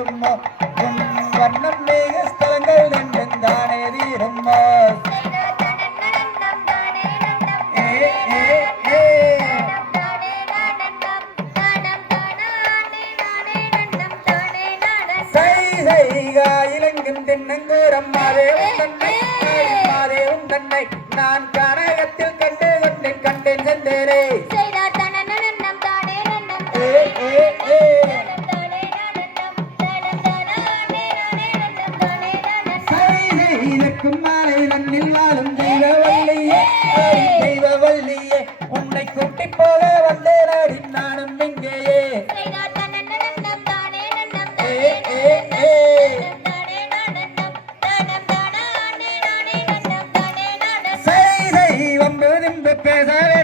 தீருமோ உன் வண்ணம் மேக ஸ்தலங்கள் என்றும் தானே தீருமோ இலங்கும் தென்னங்கூரம் மாதேவும் தன்னை நான் கனகத்தில் கண்டு கொண்டேன் கண்டேன் சென்றேரே இதற்கும் மாலை நன்னில் வாழும் தெய்வவல்லியே தெய்வவல்லியே உன்னை கூட்டி போக வந்தேன் நானும் இங்கேயே பேச